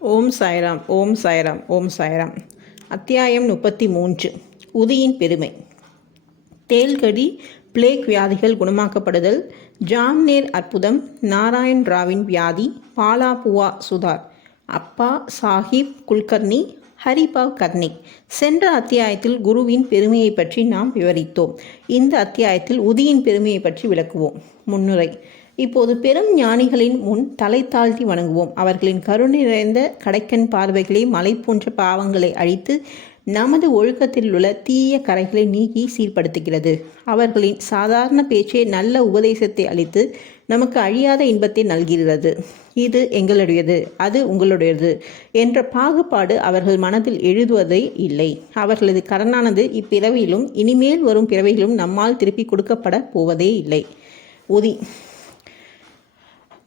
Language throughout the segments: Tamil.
ஓம் சாய்ராம் ஓம் சாய்ராம் ஓம் சாய்ராம். அத்தியாயம் முப்பத்தி மூன்று உதியின் பெருமை. தேல்கடி பிளேக் வியாதிகள் குணமாக்கப்படுதல் ஜாம்நேர் அற்புதம் நாராயண் ராவின் வியாதி பாலாபுவா சுதார் அப்பா சாஹிப் குல்கர்னி ஹரிபாவ் கர்னிக் சென்ற அத்தியாயத்தில் குருவின் பெருமையை பற்றி நாம் விவரித்தோம். இந்த அத்தியாயத்தில் உதியின் பெருமையை பற்றி விளக்குவோம். முன்னுரை இப்போது பெரும் ஞானிகளின் முன் தலை தாழ்த்தி வணங்குவோம். அவர்களின் கருணை நிறைந்த கடைக்கன் பார்வைகளை மலை போன்ற பாவங்களை அழித்து நமது ஒழுக்கத்தில் உள்ள தீய கரைகளை நீக்கி சீர்படுத்துகிறது. அவர்களின் சாதாரண பேச்சே நல்ல உபதேசத்தை அளித்து நமக்கு அழியாத இன்பத்தை நல்கிறது இது எங்களுடையது அது உங்களுடையது என்ற பாகுபாடு அவர்கள் மனதில் எழுதுவதே இல்லை. அவர்களது கடனானது இப்பிறவியிலும் இனிமேல் வரும் பிறவியிலும் நம்மால் திருப்பி கொடுக்கப்பட போவதே இல்லை. உதி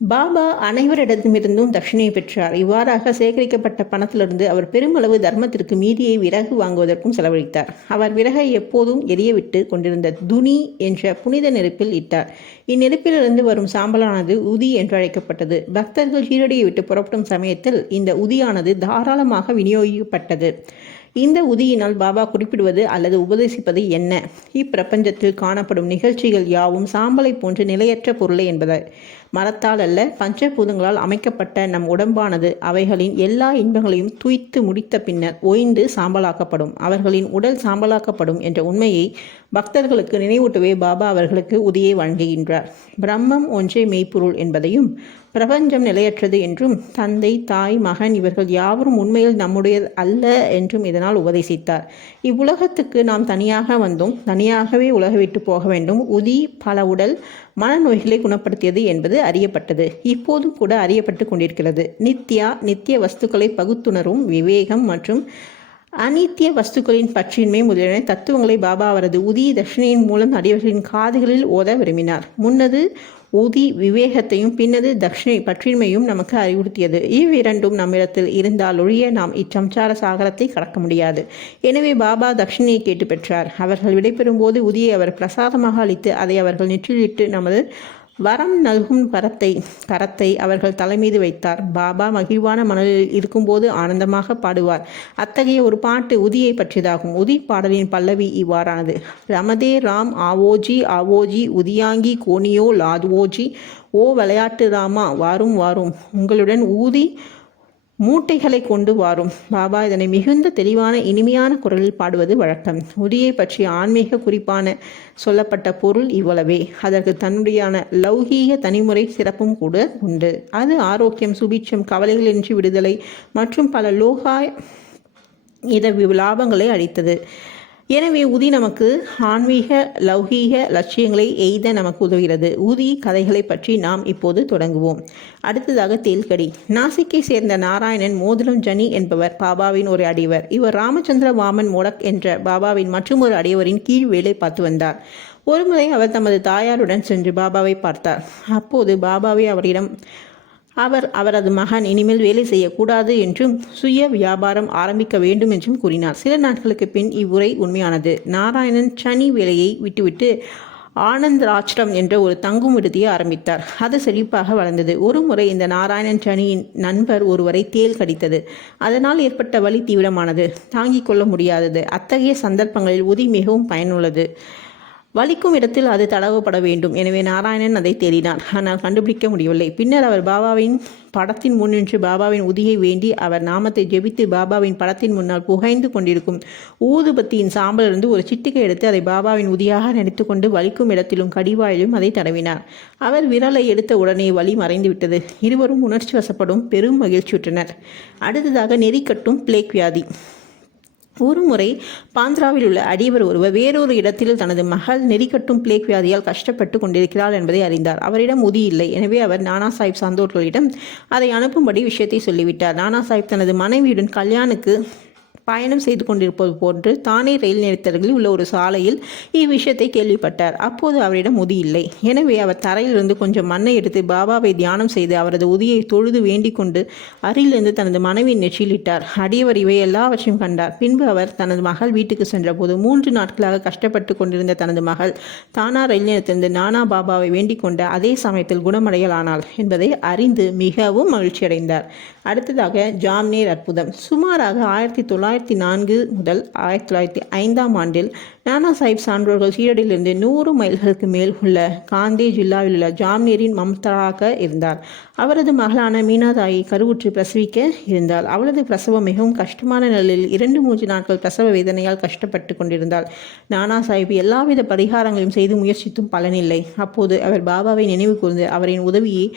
பாபா அனைவரிடமிருந்தும் தட்சிணையை பெற்றார். இவ்வாறாக சேகரிக்கப்பட்ட பணத்திலிருந்து அவர் பெருமளவு தர்மத்திற்கு மீதியை விறகு வாங்குவதற்கும் செலவழித்தார். அவர் விறகை எப்போதும் எரியவிட்டு கொண்டிருந்த துனி என்ற புனித நெருப்பில் இட்டார். இந்நெருப்பிலிருந்து வரும் சாம்பலானது உதி என்று அழைக்கப்பட்டது. பக்தர்கள் ஷீரடியை விட்டு புறப்படும் சமயத்தில் இந்த உதியானது தாராளமாக விநியோகிக்கப்பட்டது. இந்த உதியினால் பாபா குறிப்பிடுவது அல்லது உபதேசிப்பது என்ன? இப்பிரபஞ்சத்தில் காணப்படும் நிகழ்ச்சிகள் யாவும் சாம்பலை போன்று நிலையற்ற பொருளை என்பது மரத்தால் அல்ல பஞ்சபூதங்களால் அமைக்கப்பட்ட நம் உடம்பானது அவைகளின் எல்லா இன்பங்களையும் துய்த்து முடித்த பின்னர் ஓய்ந்து சாம்பலாக்கப்படும். அவர்களின் உடல் சாம்பலாக்கப்படும் என்ற உண்மையை பக்தர்களுக்கு நினைவூட்டவே பாபா அவர்களுக்கு உதியை வழங்குகின்றார். பிரம்மம் ஒன்றே மெய்ப்பொருள் என்பதையும் பிரபஞ்சம் நிலையற்றது என்றும் தந்தை தாய் மகன் இவர்கள் யாவரும் உண்மையில் நம்முடைய அல்ல என்றும் இதனால் உபதேசித்தார். இவ்வுலகத்துக்கு நாம் தனியாக வந்தோம். தனியாகவே உலக விட்டு போக வேண்டும். உதி பல உடல் மனநோய்களை குணப்படுத்தியது என்பது அறியப்பட்டது. இப்போதும் கூட அறியப்பட்டு கொண்டிருக்கிறது. நித்யா நித்திய வஸ்துக்களை பகுத்துணரும் விவேகம் மற்றும் அனித்திய வஸ்துக்களின் பற்றின்மை முதலியன தத்துவங்களை பாபா அவரது உதி தட்சிணையின் மூலம் அடியவர்களின் காதுகளில் ஓத விரும்பினார். முன்னது உதி விவேகத்தையும் பின்னது தட்சிணை பற்றின்மையும் நமக்கு அறிவுறுத்தியது. இவ்விரண்டும் நம்மிடத்தில் இருந்தால் ஒழிய நாம் இச்சம்சார சாகரத்தை கடக்க முடியாது. எனவே பாபா தட்சிணையை கேட்டு பெற்றார். அவர்கள் விடைபெறும்போது உதியை அவர் பிரசாதமாக அளித்து அதை அவர்கள் நெற்றிலிட்டு நமது வரம் நல்கும் பரத்தை கரத்தை அவர்கள் தலைமீது வைத்தார். பாபா மகிழ்வான மனதில் இருக்கும்போது ஆனந்தமாக பாடுவார். அத்தகைய ஒரு பாட்டு உதியை பற்றியதாகும். உதி பாடலின் பல்லவி இவ்வாறானது. ரமதே ராம் ஆவோஜி ஆவோஜி உதியாங்கி கோனியோ லாதுவோஜி ஓ விளையாட்டு ராமா வாரும் வாரும். உங்களுடன் ஊதி மூட்டைகளை கொண்டு வாரும். பாபா இதனை மிகுந்த தெளிவான இனிமையான குரலில் பாடுவது வழக்கம். உரியை பற்றிய ஆன்மீக குறிப்பான சொல்லப்பட்ட பொருள் இவ்வளவே. அதற்கு தன்னுடையான லௌகீக தனிமுறை சிறப்பும் கூட உண்டு. அது ஆரோக்கியம் சுபிட்சம் கவலைகளின்றி விடுதலை மற்றும் பல லோகாய இத லாபங்களை அளித்தது. எனவே உதி நமக்கு ஆன்மீக லௌகீக லட்சியங்களை எய்த நமக்கு உதவுகிறது. உதி கதைகளை பற்றி நாம் இப்போது தொடங்குவோம். அடுத்ததாக தேல்கடி. நாசிக்கை சேர்ந்த நாராயணன் மோதிரம் ஜனி என்பவர் பாபாவின் ஒரு அடிவர் இவர் ராமச்சந்திர வாமன் மோடக் என்ற பாபாவின் மற்றொரு அடியவரின் கீழ் வேலை பார்த்து வந்தார். ஒருமுறை அவர் தமது தாயாருடன் சென்று பாபாவை பார்த்தார். அப்போது பாபாவை அவரிடம் அவர் அவரது மகன் இனிமேல் வேலை செய்யக்கூடாது என்றும் சுய வியாபாரம் ஆரம்பிக்க வேண்டும் என்றும் கூறினார். சில நாட்களுக்கு பின் இவ்வுரை உண்மையானது. நாராயணன் சனி வேலையை விட்டுவிட்டு ஆனந்த் ராஷ்டிரம் என்ற ஒரு தங்கும் விடுதியை ஆரம்பித்தார். அது செழிப்பாக வளர்ந்தது. ஒரு முறை இந்த நாராயணன் சனியின் நண்பர் ஒருவரை தேல் கடித்தது. அதனால் ஏற்பட்ட வலி தீவிரமானது. தாங்கிக் கொள்ள முடியாதது. அத்தகைய சந்தர்ப்பங்களில் உதி மிகவும் பயனுள்ளது. வலிக்கும் இடத்தில் அது தடவப்பட வேண்டும். எனவே நாராயணன் அதை தேடினார் ஆனால் கண்டுபிடிக்க முடியவில்லை. பின்னர் அவர் பாபாவின் படத்தின் முன் நின்று பாபாவின் உதியை வேண்டி அவர் நாமத்தை ஜெபித்து பாபாவின் படத்தின் முன்னால் புகைந்து கொண்டிருக்கும் ஊதுபத்தியின் சாம்பலிருந்து ஒரு சிட்டுக்கை எடுத்து அதை பாபாவின் உதியாக நினைத்து கொண்டு வலிக்கும் இடத்திலும் கடிவாயிலும் அதை தடவினார். அவர் விரலை எடுத்த உடனே வலி மறைந்து விட்டது. இருவரும் உணர்ச்சி வசப்படும் பெரும் மகிழ்ச்சியுற்றனர். அடுத்ததாக நெறிக்கட்டும் பிளேக் வியாதி. ஒருமுறை பாந்திராவில் உள்ள அடிவர் ஒருவர் வேறொரு இடத்தில் தனது மகள் நெறிக்கட்டும் பிளேக் வியாதியால் கஷ்டப்பட்டு கொண்டிருக்கிறாள் என்பதை அறிந்தார். அவரிடம் உதி இல்லை. எனவே அவர் நானா சாஹிப் சாந்தோர்களிடம் அதை அனுப்பும்படி விஷயத்தை சொல்லிவிட்டார். நானா சாஹிப் தனது மனைவியுடன் கல்யாணுக்கு பயணம் செய்து கொண்டிருப்பது போன்று தானே ரயில் நிறுத்தர்களில் உள்ள ஒரு சாலையில் இவ்விஷயத்தை கேள்விப்பட்டார். அப்போது அவரிடம் உதி இல்லை. எனவே அவர் தரையிலிருந்து கொஞ்சம் மண்ணை எடுத்து பாபாவை தியானம் செய்து அவரது உதியை தொழுது வேண்டிக் கொண்டு அருகிலிருந்து தனது மனைவியின் நெற்றியிலிட்டார். அடியவர் இவை எல்லாவற்றையும் கண்டார். பின்பு அவர் தனது மகள் வீட்டுக்கு சென்றபோது மூன்று நாட்களாக கஷ்டப்பட்டு கொண்டிருந்த தனது மகள் தானா ரயில் நிலையத்திலிருந்து நானா பாபாவை வேண்டிக் கொண்ட அதே சமயத்தில் குணமடையலானாள் என்பதை அறிந்து மிகவும் மகிழ்ச்சியடைந்தார். அடுத்ததாக ஜாம்னேர் அற்புதம். சுமாராக ஆயிரத்தி தொள்ளாயிரத்தி நான்கு முதல் ஆயிரத்தி தொள்ளாயிரத்தி ஐந்தாம் ஆண்டில் நானா சாஹிப் சான்றோர்கள் ஷீரடியிலிருந்து நூறு மைல்களுக்கு மேல் உள்ள காந்தே ஜில்லாவில் உள்ள ஜாம்னேரின் மம்தாராக இருந்தார். அவரது மகளான மீனாதாயி கருவுற்று பிரசவிக்க இருந்தால் அவளது பிரசவம் மிகவும் கஷ்டமான நிலையில் இரண்டு மூன்று நாட்கள் பிரசவ வேதனையால் கஷ்டப்பட்டு கொண்டிருந்தாள். நானா சாஹிப் எல்லாவித பரிகாரங்களையும் செய்து முயற்சித்தும் பலனில்லை. அப்போது அவர் பாபாவை நினைவு கூர்ந்து அவரின் உதவியை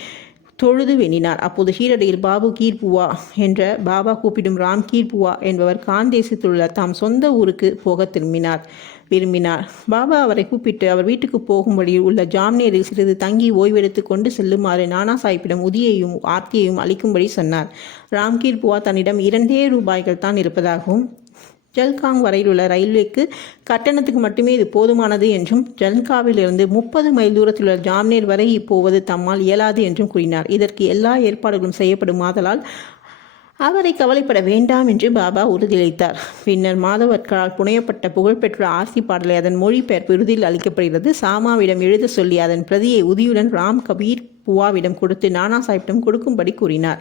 தொழுது வெண்ணினார். அப்போது ஷீரடியில் பாபு கீர்புவா என்ற பாபா கூப்பிடும் ராம் கீர்புவா என்பவர் காந்தேசத்தில் உள்ள தாம் சொந்த ஊருக்கு போக திரும்பினார் விரும்பினார். பாபா அவரை கூப்பிட்டு அவர் வீட்டுக்கு போகும் வழியில் உள்ள ஜாம்னேரில் சிறிது தங்கி ஓய்வெடுத்து கொண்டு செல்லுமாறு நானா சாஹிப்பிடம் உதியையும் ஆர்த்தியையும் அளிக்கும்படி சொன்னார். ராம்கீர் புவா தன்னிடம் இரண்டே ரூபாய்கள் தான் இருப்பதாகவும் ஜல்காங் வரையில் உள்ள ரயில்வேக்கு கட்டணத்துக்கு மட்டுமே இது போதுமானது என்றும் ஜல்காவிலிருந்து முப்பது மைல் தூரத்தில் உள்ள ஜாம்னேர் வரை போவது தம்மால் இயலாது என்றும் கூறினார். இதற்கு எல்லா ஏற்பாடுகளும் செய்யப்படும் ஆதலால் அவரை கவலைப்பட வேண்டாம் என்று பாபா உறுதியளித்தார். பின்னர் மாதவர்களால் புனையப்பட்ட புகழ்பெற்ற ஆசி பாடலை அதன் மொழிபெயர்ப்பு இறுதியில் அளிக்கப்படுகிறது. சாமாவிடம் எழுத சொல்லி அதன் பிரதியை உதியுடன் ராம் கபீர் புவாவிடம் கொடுத்து நானா சாஹிப்பிடம் கொடுக்கும்படி கூறினார்.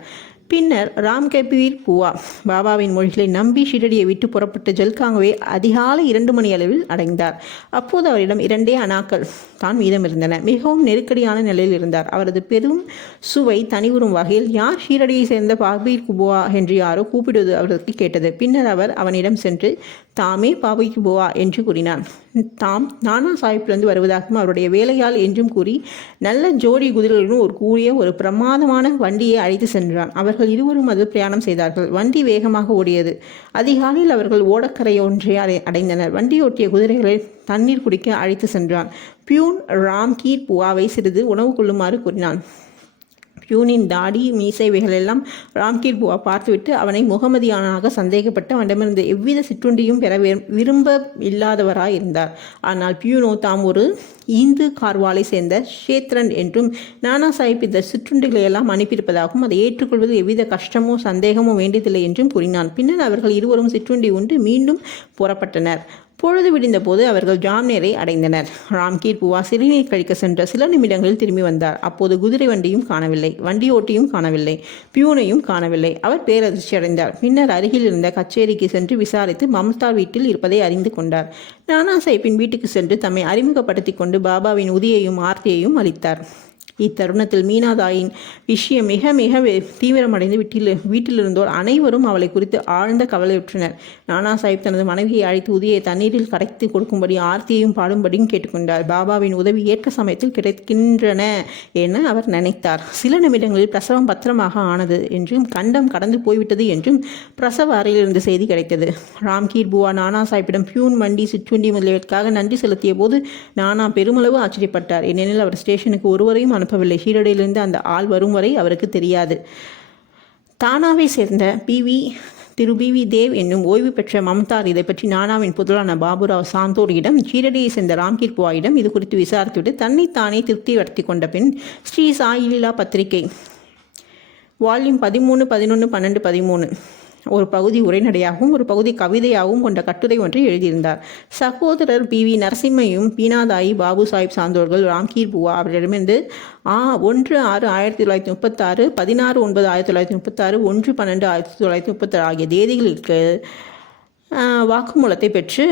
பின்னர் ராம் கபீர் புவா பாபாவின் மொழிகளை நம்பி ஷிரடியை விட்டு புறப்பட்டு ஜல்காங்கவே அதிகாலை இரண்டு மணி அளவில் அடைந்தார். அப்போது அவரிடம் இரண்டே அணாக்கள் தான் மீதம் இருந்தன மிகவும் நெருக்கடியான நிலையில் இருந்தார். அவரது பெரும் சுவை தனிவுறும் வகையில் யார் ஷீரடியை சேர்ந்த பாபீர் குபுவா என்று யாரோ கூப்பிடுவது அவருக்கு கேட்டது. பின்னர் அவர் அவனிடம் சென்று தாமே பாபி குபுவா என்று கூறினார். தாம் நானா சாஹிப்பிலிருந்து வருவதாகவும் அவருடைய வேலையால் என்றும் கூறி நல்ல ஜோடி குதிரைகளுடன் ஒரு கூறிய ஒரு பிரமாதமான வண்டியை அழைத்து சென்றான். அவர்கள் இருவரும் அது பிரயாணம் செய்தார்கள். வண்டி வேகமாக ஓடியது. அதிகாலையில் அவர்கள் ஓடக்கரை ஒன்றை அடை அடைந்தனர். வண்டி ஓட்டிய குதிரைகளை தண்ணீர் குடிக்க அழைத்து சென்றான். பியூன் ராம் கீர் புவாவை சிறிது உணவு கொள்ளுமாறு கூறினான். பியூனின் தாடி மீசைவைகளெல்லாம் ராம்கீர் புவா பார்த்துவிட்டு அவனை முகமதியானாக சந்தேகப்பட்டு அவனிடமிருந்து எவ்வித சிற்றுண்டியும் பெற விரும்ப இல்லாதவராய் இருந்தார் ஆனால் பியூனோ தாம் ஒரு இந்து கார்வாலை சேர்ந்த ஷேத்ரன் என்றும் நானா சாஹிப் இந்த சிற்றுண்டிகளை எல்லாம் அனுப்பியிருப்பதாகவும் அதை ஏற்றுக்கொள்வது எவ்வித கஷ்டமோ சந்தேகமோ வேண்டியதில்லை என்றும் கூறினான். பின்னர் அவர்கள் இருவரும் சிற்றுண்டி உண்டு மீண்டும் புறப்பட்டனர். பொழுது விடிந்தபோது அவர்கள் ஜாம்னேரை அடைந்தனர். ராம்கீர் புவா சிறுநீர் கழிக்க சென்ற சில நிமிடங்களில் திரும்பி வந்தார். அப்போது குதிரை வண்டியும் காணவில்லை. வண்டி ஓட்டியும் காணவில்லை. பியூனையும் காணவில்லை. அவர் பேரதிர்ச்சி அடைந்தார். பின்னர் அருகில் இருந்த கச்சேரிக்கு சென்று விசாரித்து மம்தா வீட்டில் இருப்பதை அறிந்து கொண்டார். நானா சாஹிப்பின் வீட்டுக்கு சென்று தம்மை அறிமுகப்படுத்திக் கொண்டு பாபாவின் உதியையும் ஆர்த்தியையும் அளித்தார். இத்தருணத்தில் மீனாதாயின் விஷயம் மிக மிக தீவிரமடைந்து வீட்டில் வீட்டிலிருந்தோர் அனைவரும் அவளை குறித்து ஆழ்ந்த கவலையுற்றனர். நானா சாஹிப் தனது மனைவியை அழைத்து உதியை தண்ணீரில் கரைத்து கொடுக்கும்படி ஆர்த்தியையும் பாடும்படியும் கேட்டுக்கொண்டார். பாபாவின் உதவி ஏற்ற சமயத்தில் கிடைக்கின்றன என அவர் நினைத்தார். சில நிமிடங்களில் பிரசவம் பத்திரமாக ஆனது என்றும் கண்டம் கடந்து போய்விட்டது என்றும் பிரசவ அறையிலிருந்து செய்தி கிடைத்தது. ராம்கீர் புவா நானா சாஹிப்பிடம் பியூன் மண்டி சிற்றுண்டி முதலியவற்றுக்காக நன்றி செலுத்திய போது நானா பெருமளவு ஆச்சரியப்பட்டார். ஏனெனில் அவர் ஸ்டேஷனுக்கு ஒருவரையும் அனுப்பவில்லை. ஷீரடியிலிருந்து அந்த ஆள் வரும் வரை அவருக்கு தெரியாது. தானாவை சேர்ந்த பிவி திரு. பி. வி. தேவ் என்னும் ஓய்வு பெற்ற மம்தார் இதை பற்றி நானாவின் புதலான பாபுராவ் சாந்தோரியிடம் ஜீரடியை சேர்ந்த ராம்கீர் புவாயிடம் இது குறித்து விசாரித்துவிட்டு தன்னைத்தானே திருப்தி கொண்ட பின் ஸ்ரீ சாயிலீலா பத்திரிகை வால்யூம் பதிமூணு பதினொன்று பன்னெண்டு பதிமூணு. ஒரு பகுதி உரைநடையாகவும் ஒரு பகுதி கவிதையாகவும் கொண்ட கட்டுரை ஒன்றை எழுதியிருந்தார். சகோதரர் பி. வி. நரசிம்மையும் பீனாதாயி பாபு சாஹிப் சார்ந்தோர்கள் ராம்கீர் புவா அவரிடமிருந்து ஆ ஒன்று ஆறு ஆயிரத்தி தொள்ளாயிரத்தி முப்பத்தாறு பதினாறு ஒன்பது ஆயிரத்தி தொள்ளாயிரத்தி முப்பத்தாறு ஒன்று பன்னெண்டு ஆயிரத்தி தொள்ளாயிரத்தி முப்பத்தாறு ஆகிய தேதிகளுக்கு வாக்குமூலத்தை பெற்று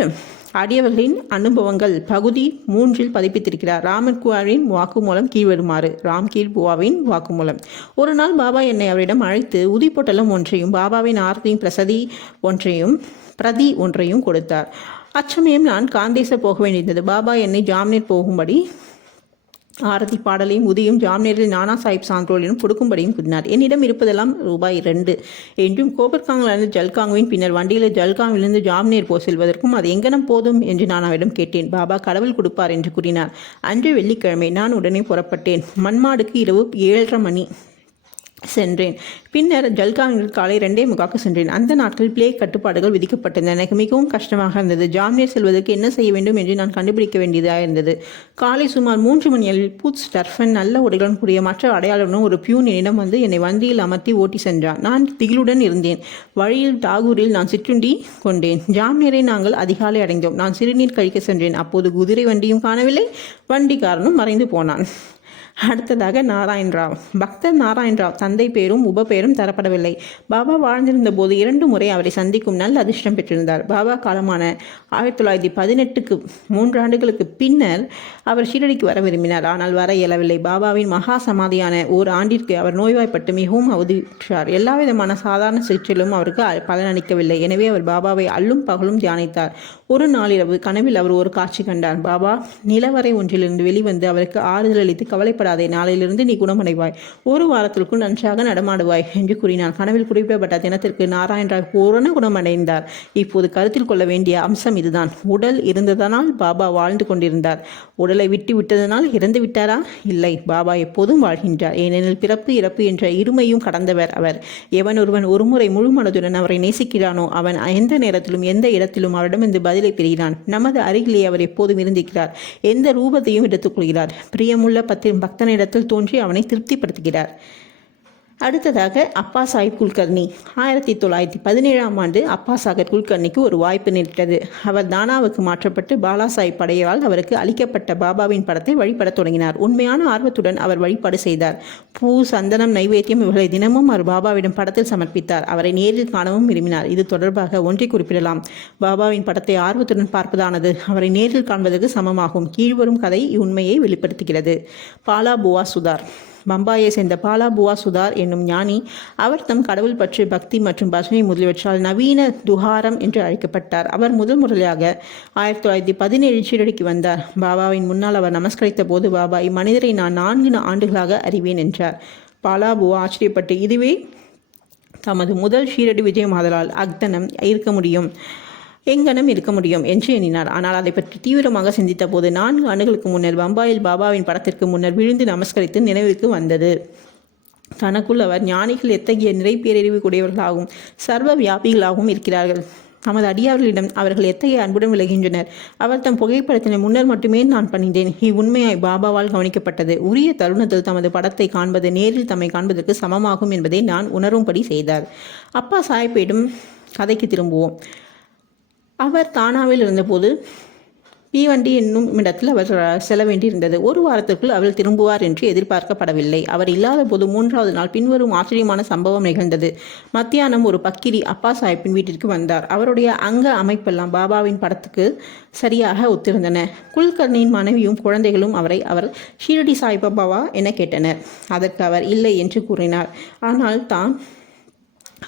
அடியவர்களின் அனுபவங்கள். பகுதி மூன்றில் பதிப்பித்திருக்கிறார். ராமன் ராமர்குவாரின் வாக்குமூலம் கீழ்வருமாறு. ராம்கீர் புவாவின் வாக்குமூலம். ஒரு நாள் பாபா என்னை அவரிடம் அழைத்து உதி பொட்டலம் ஒன்றையும் பாபாவின் ஆர்த்தியின் பிரசதி ஒன்றையும் பிரதி ஒன்றையும் கொடுத்தார். அச்சமயம் நான் காந்தேச போக வேண்டியிருந்தது. பாபா என்னை ஜாம்னேர் போகும்படி ஆரதி பாடலையும் உதியும் ஜாம்னேரில் நானா சாஹிப் சான்றோலினும் கொடுக்கும்படியும் கூறினார். என்னிடம் இருப்பதெல்லாம் ரூபாய் ரெண்டு என்றும் கோபர்காங்கிலிருந்து ஜல்காங்குவின் பின்னர் வண்டியில் ஜல்காங்கிலிருந்து ஜாம்நேர் போ செல்வதற்கும் அது எங்கனம் போதும் என்று நான் அவரிடம் கேட்டேன். பாபா கடவுள் கொடுப்பார் என்று கூறினார். அன்று வெள்ளிக்கிழமை நான் உடனே புறப்பட்டேன். மண்மாடுக்கு இரவு ஏழரை மணி சென்றேன். பின்னர் ஜல்காங்கில் காலை ரெண்டே முகாக்கு சென்றேன். அந்த நாட்கள் பிளே கட்டுப்பாடுகள் விதிக்கப்பட்டிருந்தன எனக்கு மிகவும் கஷ்டமாக இருந்தது. ஜாமியர் செல்வதற்கு என்ன செய்ய வேண்டும் என்று நான் கண்டுபிடிக்க வேண்டியதாக இருந்தது. காலை சுமார் மூன்று மணி அளவில் பூத் ஸ்டர்ஃபன் நல்ல உடைகளுடன் கூடிய மற்ற அடையாளனும் ஒரு பியூன் என்னிடம் வந்து என்னை வண்டியில் அமர்த்தி ஓட்டி சென்றான். நான் திகிலுடன் இருந்தேன். வழியில் தாகூரில் நான் சிற்றுண்டி கொண்டேன். ஜாமியரை நாங்கள் அதிகாலை அடைந்தோம். நான் சிறுநீர் கழிக்க சென்றேன். அப்போது குதிரை வண்டியும் காணவில்லை. வண்டிக்காரனும் மறைந்து போனான். அடுத்ததாக நாராயண் ராவ் பக்தர் நாராயண் ராவ் தந்தை பேரும் உப பேரும் தரப்படவில்லை. பாபா வாழ்ந்திருந்த போது இரண்டு முறை அவரை சந்திக்கும் நல்ல அதிர்ஷ்டம் பெற்றிருந்தார். பாபா காலமான ஆயிரத்தி தொள்ளாயிரத்தி பதினெட்டுக்கு மூன்று ஆண்டுகளுக்கு பின்னர் அவர் ஷீரடிக்கு வர விரும்பினார். ஆனால் வர இயலவில்லை. பாபாவின் மகா சமாதியான ஓர் ஆண்டிற்கு அவர் நோய்வாய்ப்பட்டு மிகவும் அவதிற்றார் எல்லா விதமான சாதாரண சிகிச்சையிலும் அவருக்கு பலனளிக்கவில்லை எனவே அவர் பாபாவை அல்லும் பகலும் தியானித்தார். ஒரு நாளிரவு கனவில் அவர் ஒரு காட்சி கண்டார். பாபா நிலவரை ஒன்றிலிருந்து வெளிவந்து அவருக்கு ஆறுதல் அளித்து கவலைப்பட கவலைப்படாதே நாளையிலிருந்து நீ குணமடைவாய். ஒரு வாரத்திற்குள் நன்றாக நடமாடுவாய் என்று கூறினார் கனவில் குறிப்பிடப்பட்ட தினத்திற்கு நாராயண்ராய் பூரண குணமடைந்தார். இப்போது கருத்தில் கொள்ள வேண்டிய அம்சம் இதுதான். உடல் இருந்ததனால் பாபா வாழ்ந்து கொண்டிருந்தார். உடலை விட்டு விட்டதனால் இறந்து விட்டாரா? இல்லை. பாபா எப்போதும் வாழ்கின்றார். ஏனெனில் பிறப்பு இறப்பு என்ற இருமையும் கடந்தவர் அவர். எவன் ஒருவன் ஒருமுறை முழு மனதுடன் அவரை நேசிக்கிறானோ அவன் எந்த நேரத்திலும் எந்த இடத்திலும் அவரிடமிருந்து பதிலை பெறுகிறான். நமது அருகிலே அவர் எப்போதும் இருந்திருக்கிறார். எந்த ரூபத்தையும் எடுத்துக்கொள்கிறார் பிரியமுள்ள பத்தி பக்தனிடத்தில் தோன்றி அவனை திருப்திப்படுத்துகிறார். அடுத்ததாக அப்பா சாஹிப் குல்கர்னி ஆயிரத்தி தொள்ளாயிரத்தி பதினேழாம் ஆண்டு அப்பா சாகர் குல்கர்னிக்கு ஒரு வாய்ப்பு நேரிட்டது அவர் தானாவுக்கு மாற்றப்பட்டு பாலா சாஹிப் படையால் அவருக்கு அளிக்கப்பட்ட பாபாவின் படத்தை வழிபடத் தொடங்கினார். உண்மையான ஆர்வத்துடன் அவர் வழிபாடு செய்தார். பூ சந்தனம் நைவேத்தியம் இவர்களை தினமும் அவர் பாபாவிடம் படத்தில் சமர்ப்பித்தார். அவரை நேரில் காணவும் விரும்பினார். இது தொடர்பாக ஒன்றை குறிப்பிடலாம். பாபாவின் படத்தை ஆர்வத்துடன் பார்ப்பதானது? அவரை நேரில் காண்பதற்கு சமமாகும். கீழ்வரும் கதை உண்மையை வெளிப்படுத்துகிறது. பாலா புவா சுதார். பம்பாயை சேர்ந்த பாலாபுவா சுதார் என்னும் ஞானி அவர் தம் கடவுள் பற்றி பக்தி மற்றும் பஜனை முதலியவற்றால் நவீன துஹாரம் என்று அழைக்கப்பட்டார். அவர் முதல் முறையாக ஆயிரத்தி தொள்ளாயிரத்தி பதினேழு ஷீரடிக்கு வந்தார். பாபாவின் முன்னால் அவர் நமஸ்கரித்த போது பாபா இம்மனிதரை நான் நான்கு ஆண்டுகளாக அறிவேன் என்றார். பாலாபுவா ஆச்சரியப்பட்டு இதுவே தமது முதல் ஷீரடி விஜயமாதலால் அக்தனம் இருக்க முடியும். எங்கனம் இருக்க முடியும் என்று எண்ணினார். ஆனால் அதை பற்றி தீவிரமாக சிந்தித்த போது நான்கு ஆண்டுகளுக்கு முன்னர் பம்பாயில் பாபாவின் படத்திற்கு முன்னர் விழுந்து நமஸ்கரித்து நினைவிற்கு வந்தது. தனக்குள் அவர் ஞானிகள் எத்தகைய நிறை பேரறிவு கூடியவர்களாகவும் சர்வ வியாபிகளாகவும் இருக்கிறார்கள். தமது அடியார்களிடம் அவர்கள் எத்தகைய அன்புடன் விலகின்றனர்? அவர் தம் புகைப்படத்தினை முன்னர் மட்டுமே நான் பணிந்தேன் இவ்வுண்மையாய் பாபாவால் கவனிக்கப்பட்டது. உரிய தருணத்தில் தமது படத்தை காண்பது நேரில் தம்மை காண்பதற்கு சமமாகும் என்பதை நான் உணரும்படி செய்தார். அப்பா சாஹிப்பிடம் கதைக்கு திரும்புவோம். அவர் தானாவில் இருந்தபோது பீவண்டி என்னும் இடத்தில் அவர் செல்ல வேண்டியிருந்தது ஒரு வாரத்திற்குள் அவள் திரும்புவார் என்று எதிர்பார்க்கப்படவில்லை. அவர் இல்லாத போது மூன்றாவது நாள் பின்வரும் ஆச்சரியமான சம்பவம் நிகழ்ந்தது. மத்தியானம் ஒரு பக்கிரி அப்பா சாஹிப்பின் வீட்டிற்கு வந்தார். அவருடைய அங்க அமைப்பெல்லாம் பாபாவின் படத்துக்கு சரியாக ஒத்திருந்தன. குல்கர்ணியின் மனைவியும் குழந்தைகளும் அவரை அவர் ஷீரடி சாய்பாபாவா என கேட்டனர். அதற்கு அவர் இல்லை என்று கூறினார். ஆனால் தான்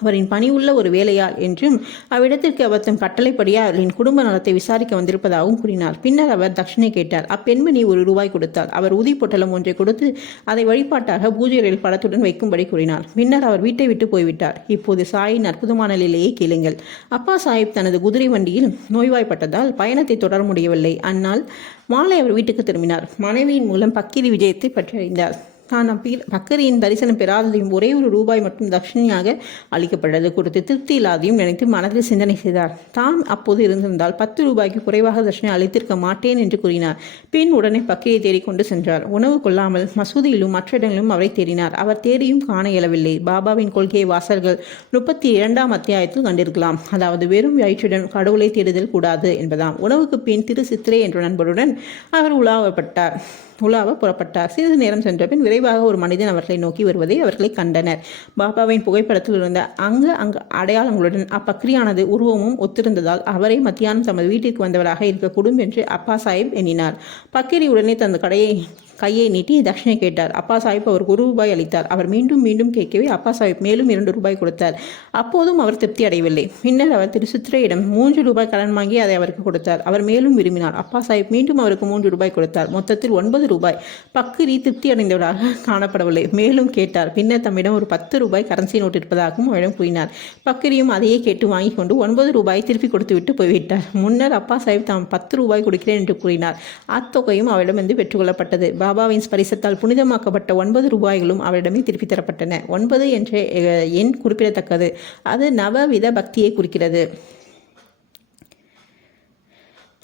அவரின் பணி உள்ள ஒரு வேலையாள் என்றும் அவ்விடத்திற்கு அவர் தன் கட்டளைப்படியே அவர்களின் குடும்ப நலத்தை விசாரிக்க வந்திருப்பதாகவும் கூறினார். பின்னர் அவர் தட்சிணை கேட்டார். அப்பெண்மணி ஒரு ரூபாய் கொடுத்தார். அவர் ஊதி பொட்டலம் ஒன்றை கொடுத்து அதை வழிபாட்டாக பூஜை படத்துடன் வைக்கும்படி கூறினார். பின்னர் அவர் வீட்டை விட்டு போய்விட்டார். இப்போது சாயின் அற்புதமான நிலையை கேளுங்கள். அப்பா சாஹிப் தனது குதிரை வண்டியில் நோய்வாய்ப்பட்டதால் பயணத்தை தொடர முடியவில்லை. அந்நாள் மாலை அவர் வீட்டுக்கு திரும்பினார். மனைவியின் மூலம் பக்கிரி விஜயத்தை பற்றி அறிந்தார் தான் அப்பி- பக்கரியின் தரிசனம் பெறாததையும் ஒரே ஒரு ரூபாய் மட்டும் தட்சிணையாக அளிக்கப்பட்டது கொடுத்து திருப்தி இல்லாதையும் நினைத்து மனதில் சிந்தனை செய்தார். தாம் அப்போது இருந்திருந்தால் பத்து ரூபாய்க்கு குறைவாக தட்சிணை அளித்திருக்க மாட்டேன் என்று கூறினார். பின் உடனே பக்கிரியை தேடிக்கொண்டு சென்றார். உணவு கொள்ளாமல் மசூதியிலும் மற்ற இடங்களிலும் அவரை தேடினார். அவர் தேடியும் காண இயலவில்லை. பாபாவின் கொள்கையை வாசர்கள் முப்பத்தி இரண்டாம் அத்தியாயத்தில் கண்டிருக்கலாம். அதாவது வெறும் வயிற்றுடன் கடவுளை தேடுதல் கூடாது என்பதாம். உணவுக்கு பின் திரு சித்திரை என்ற நண்பருடன் அவர் உலாவப்பட்டார். உலாவ புறப்பட்டார். சிறிது நேரம் சென்றபின் விரைவாக ஒரு மனிதன் அவர்களை நோக்கி வருவதை அவர்களை கண்டனர். பாபாவின் புகைப்படத்தில் இருந்த அங்கு அங்கு அடையாளங்களுடன் அப்பக்ரியானது உருவமும் ஒத்திருந்ததால் அவரை மத்தியானம் தமது வீட்டிற்கு வந்தவராக இருக்கக்கூடும் என்று அப்பா சாஹிப் எண்ணினார். பக்கிரி உடனே தனது கடையை கையை நீட்டி தட்சிணை கேட்டார். அப்பா சாஹிப் அவருக்கு ஒரு ரூபாய் அளித்தார். அவர் மீண்டும் மீண்டும் கேட்கவே அப்பா சாஹிப் மேலும் இரண்டு ரூபாய் கொடுத்தார். அப்போதும் அவர் திருப்தி அடையவில்லை. பின்னர் அவர் திரு சித்திரையிடம் மூன்று ரூபாய் கடன் வாங்கி அதை அவருக்கு கொடுத்தார். அவர் மேலும் விரும்பினார். அப்பா சாஹிப் மீண்டும் அவருக்கு மூன்று ரூபாய் கொடுத்தார். மொத்தத்தில் ஒன்பது ரூபாய். பக்கிரி திருப்தி அடைந்தவராக காணப்படவில்லை. மேலும் கேட்டார். பின்னர் தம்மிடம் ஒரு பத்து ரூபாய் கரன்சி நோட் இருப்பதாகவும் அவரிடம் கூறினார். பக்கிரியும் அதையே கேட்டு வாங்கி கொண்டு ஒன்பது ரூபாய் திருப்பி கொடுத்துவிட்டு போய்விட்டார். முன்னர் அப்பா சாஹிப் தாம் பத்து ரூபாய் கொடுக்கிறேன் என்று கூறினார். அத்தொகையும் அவரிடமிருந்து பெற்றுக்கொள்ளப்பட்டது பாபாவின் ஸ்பரிசத்தால் புனிதமாக்கப்பட்ட ஒன்பது ரூபாய்களும் அவரிடமே திருப்பி தரப்பட்டன. ஒன்பது என்ற எண் குறிப்பிடத்தக்கது. அது நவவித பக்தியை குறிக்கிறது.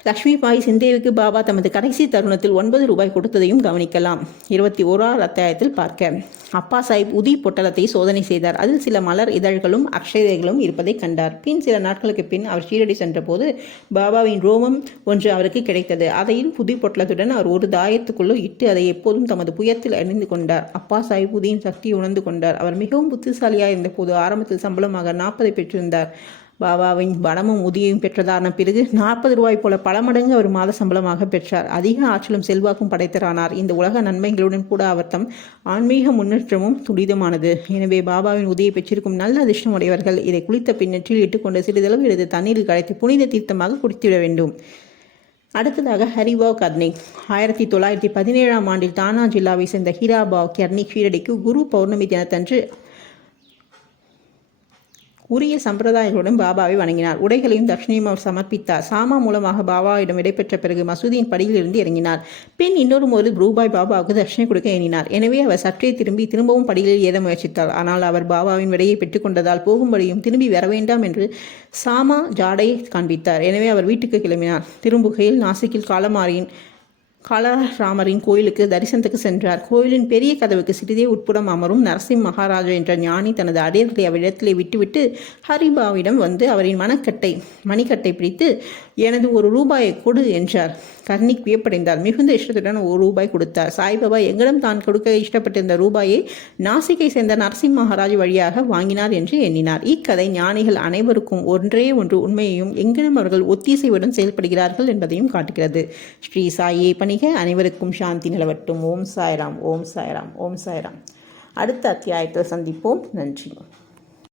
லக்ஷ்மிபாய் சிந்தேவுக்கு பாபா தமது கடைசி தருணத்தில் ஒன்பது ரூபாய் கொடுத்ததையும் கவனிக்கலாம். இருபத்தி ஓராவது அத்தியாயத்தில் பார்க்க. அப்பா சாஹிப் உதி பொட்டலத்தை சோதனை செய்தார். அதில் சில மலர் இதழ்களும் அக்ஷதைகளும் இருப்பதை கண்டார். பின் சில நாட்களுக்கு பின் அவர் ஷீரடி சென்றபோது பாபாவின் ரோமம் ஒன்று அவருக்கு கிடைத்தது. அதையும் புதி பொட்டலத்துடன் அவர் ஒரு தாயத்துக்குள்ளே இட்டு அதை எப்போதும் தமது புயத்தில் அணிந்து கொண்டார். அப்பா சாஹிப் உதியின் சக்தியை உணர்ந்து கொண்டார். அவர் மிகவும் புத்திசாலியாக இருந்தபோது ஆரம்பத்தில் சம்பளமாக நாற்பதை பெற்றிருந்தார். பாபாவின் பணமும் உதவியும் பெற்றதான பிறகு நாற்பது ரூபாய் போல பல மடங்கு அவர் மாத சம்பளமாக பெற்றார். அதிக ஆற்றலும் செல்வாக்கும் படைத்தரானார். இந்த உலக நன்மைகளுடன் கூட அவர் தம் ஆன்மீக முன்னேற்றமும் துரிதமானது. எனவே பாபாவின் உதவியை பெற்றிருக்கும் நல்ல அதிர்ஷ்டம் உடையவர்கள் இதை குளித்த பின் நெற்றில் இட்டுக்கொண்டு சிறிதளவு எடுத்து தண்ணீரில் கரைத்து புனித தீர்த்தமாக குடித்திட வேண்டும். அடுத்ததாக ஹரிபாவ் கர்னிக் ஆயிரத்தி தொள்ளாயிரத்தி பதினேழாம் ஆண்டில் தானா ஜில்லாவை சேர்ந்த ஹீராபாவ் கர்னிக் ஷீரடிக்கு குரு பௌர்ணமி தினத்தன்று உரிய சம்பிரதாயங்களுடன் பாபாவை வணங்கினார். உடைகளையும் தட்சிணையும் அவர் சமர்ப்பித்தார். சாமா மூலமாக பாபாவிடம் விடைபெற்ற பிறகு மசூதியின் படியிலிருந்து இறங்கினார். பின் இன்னொரு ஒரு ரூபாய் பாபாவுக்கு தட்சிணை கொடுக்க எண்ணினார். எனவே அவர் சற்றே திரும்பி திரும்பவும் படிகளில் ஏற முயற்சித்தார். ஆனால் அவர் பாபாவின் விடையை பெற்றுக்கொண்டதால் போகும்படியும் திரும்பி வர வேண்டாம் என்று சாமா ஜாடையை காண்பித்தார். எனவே அவர் வீட்டுக்கு கிளம்பினார். திரும்புகையில் நாசிக்கில் காலமாரியின் காலராமரின் கோயிலுக்கு தரிசனத்துக்கு சென்றார். கோயிலின் பெரிய கதவுக்கு சிறிதே உட்புறம் அமரும் நரசிம் மகாராஜா என்ற ஞானி தனது அடையர்களை அவ்விடத்திலே விட்டுவிட்டு ஹரிபாவிடம் வந்து அவரின் மனக்கட்டை மணிக்கட்டை பிடித்து எனது ஒரு ரூபாயை கொடு என்றார். கர்ணிக் வியப்படைந்தார் மிகுந்த இஷ்டத்துடன் ஒரு ரூபாய் கொடுத்தார். சாய்பாபா எங்களிடம் தான் கொடுக்க இஷ்டப்பட்டிருந்த ரூபாயை நாசிக்கை சேர்ந்த நரசிம் மகாராஜ் வழியாக வாங்கினார் என்று எண்ணினார். இக்கதை ஞானிகள் அனைவருக்கும் ஒன்றே ஒன்று உண்மையையும் எங்கிலும் அவர்கள் ஒத்திசைவுடன் செயல்படுகிறார்கள் என்பதையும் காட்டுகிறது. ஸ்ரீ சாயே பணிக அனைவருக்கும் சாந்தி நிலவட்டும். ஓம் சாய்ராம் ஓம் சாய்ராம் ஓம் சாய்ராம். அடுத்த அத்தியாயத்தில் சந்திப்போம். நன்றி.